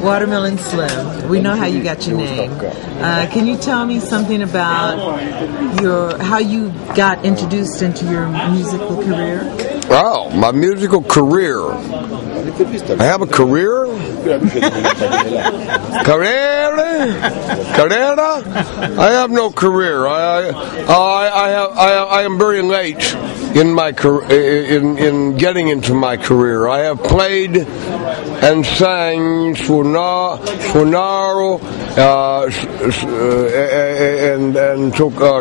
Watermelon Slim. We know how you got your name. Can you tell me something about how you got introduced into your musical career? Oh, my musical career. I have a career? Carrera? I have no career. I am very late in my in getting into my career. I have played and sang suonaro and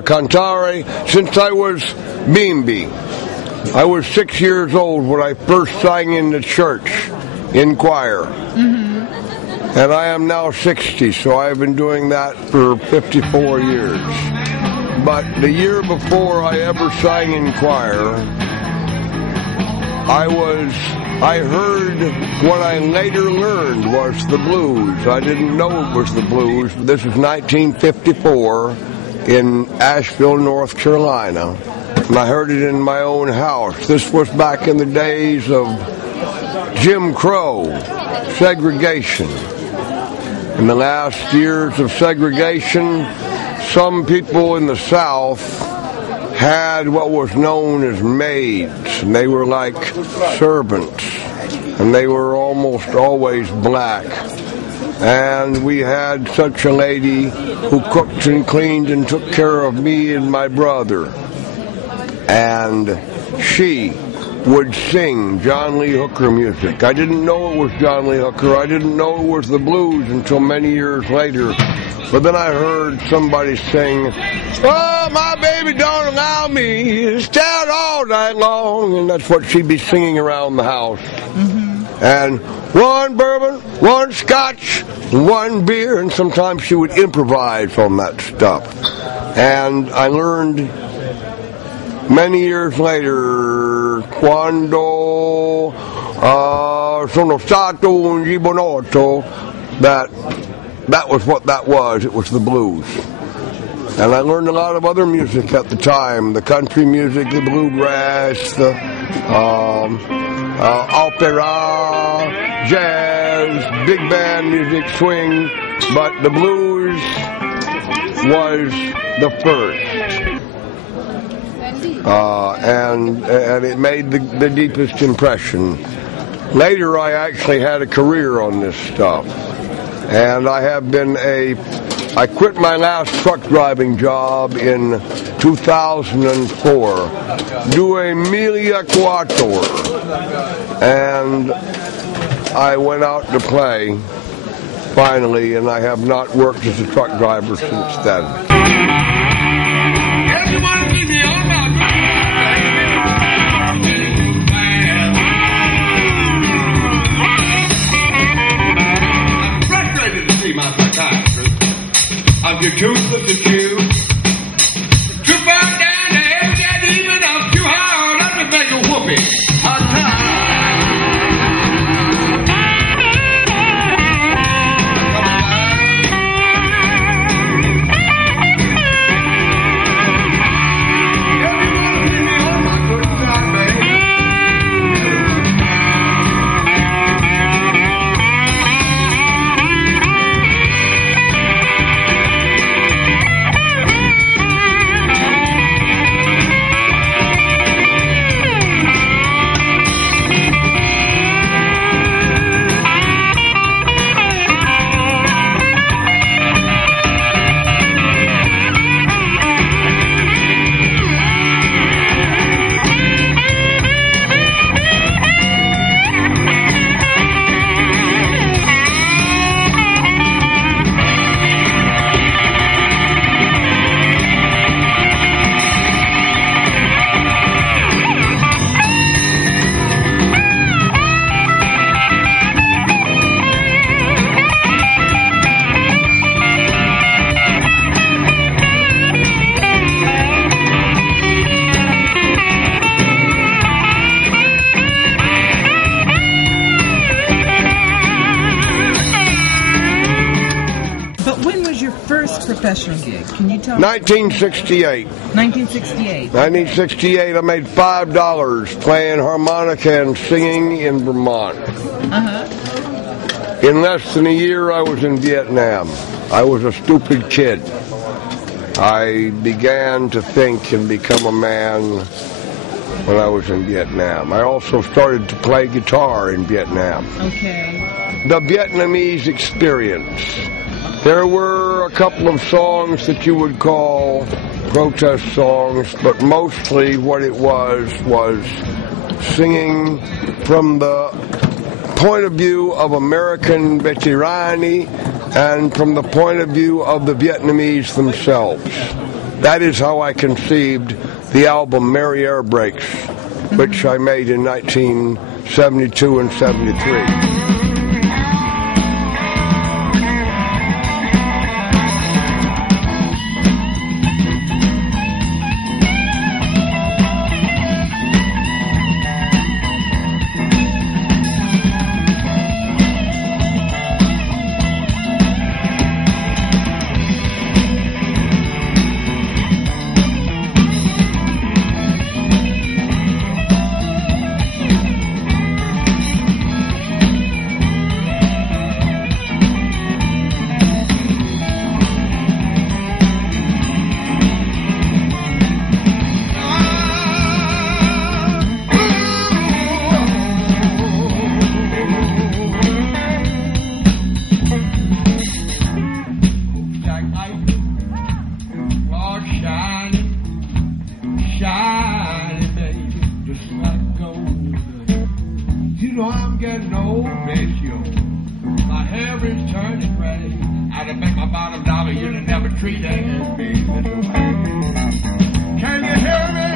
cantare since I was bimbi. I was 6 years old when I first sang in the church in choir. Mm-hmm. And I am now 60, so I've been doing that for 54 years. But the year before I ever sang in choir, I heard what I later learned was the blues. I didn't know it was the blues. This was 1954 in Asheville, North Carolina. And I heard it in my own house. This was back in the days of Jim Crow, segregation. In the last years of segregation, some people in the South had what was known as maids, and they were like servants, and they were almost always black. And we had such a lady who cooked and cleaned and took care of me and my brother. And she would sing John Lee Hooker music. I didn't know it was John Lee Hooker. I didn't know it was the blues until many years later. But then I heard somebody sing, "Oh, my baby don't allow me to stand all night long." And that's what she'd be singing around the house. Mm-hmm. And one bourbon, one scotch, one beer. And sometimes she would improvise on that stuff. And I learned many years later, quando sono stato un giovanotto, that was what that was. It was the blues. And I learned a lot of other music at the time, the country music, the bluegrass, the opera, jazz, big band music, swing, but the blues was the first. And it made the deepest impression. Later, I actually had a career on this stuff. And I quit my last truck driving job in 2004, 2004. And I went out to play, finally, and I have not worked as a truck driver since then. I'm too toothless to chew. Too far down to ever get even. I'm too hard up to make a whoopee. Hard time. Professional gig. Can you tell me? 1968. 1968. 1968, I made $5 playing harmonica and singing in Vermont. Uh-huh. In less than a year, I was in Vietnam. I was a stupid kid. I began to think and become a man when I was in Vietnam. I also started to play guitar in Vietnam. Okay. The Vietnamese experience. There were a couple of songs that you would call protest songs, but mostly what it was singing from the point of view of American veterani and from the point of view of the Vietnamese themselves. That is how I conceived the album Merry Air Brakes, which I made in 1972 and 73. I'm getting old, bitch, yo. My hair is turning gray. I'd have bet my bottom dollar you'd have never treated me this way. Can you hear me?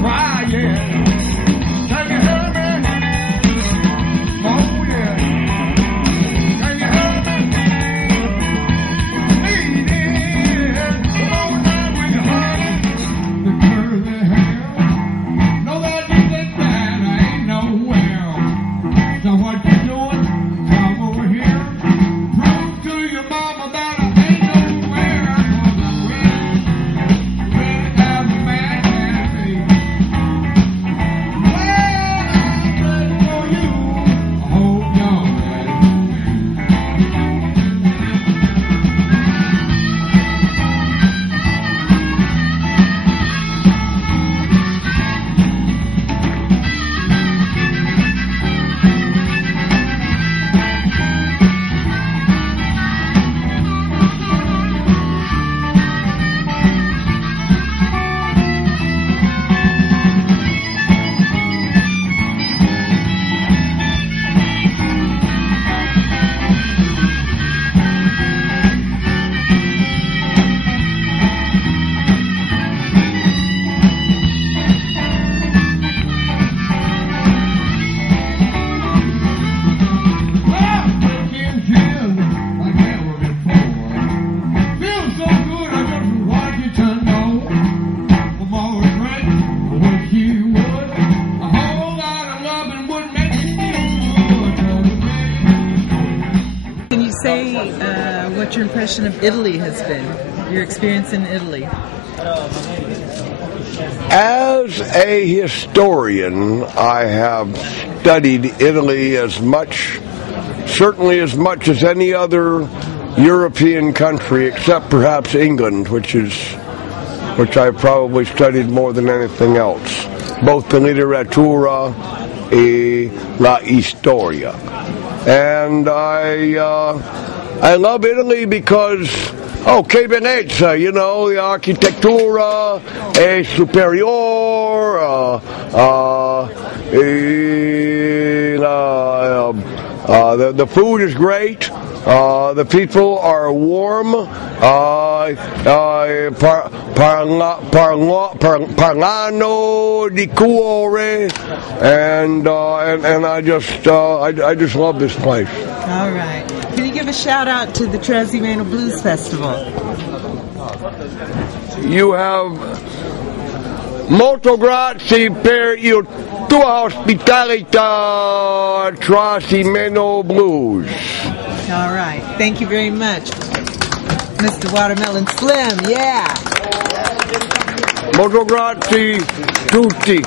Crying. Can you hear me? Oh, yeah. Can you hear me? Bleeding. Come on down with your honey. The curly hair. Know that you think that I ain't nowhere. So what you doing? Come over here. Prove to your mama that I ain't nowhere. Really have a man can be. Well, I'm ready for you. I hope you're ready for me. Can you say what your impression of Italy has been? Your experience in Italy? As a historian, I have studied Italy as much, certainly as much as any other European country, except perhaps England, which I've probably studied more than anything else, both the literatura e la historia. And I love Italy because, che bellezza, you know, the architectura è superior, the food is great, the people are warm, parlano di cuore, and I just love this place. All right. Can you give a shout out to the Trasimeno Blues Festival? You have molto grazie per il tua ospitalità, Trasimeno Blues. All right. Thank you very much, Mr. Watermelon Slim. Yeah. Molto grazie tutti.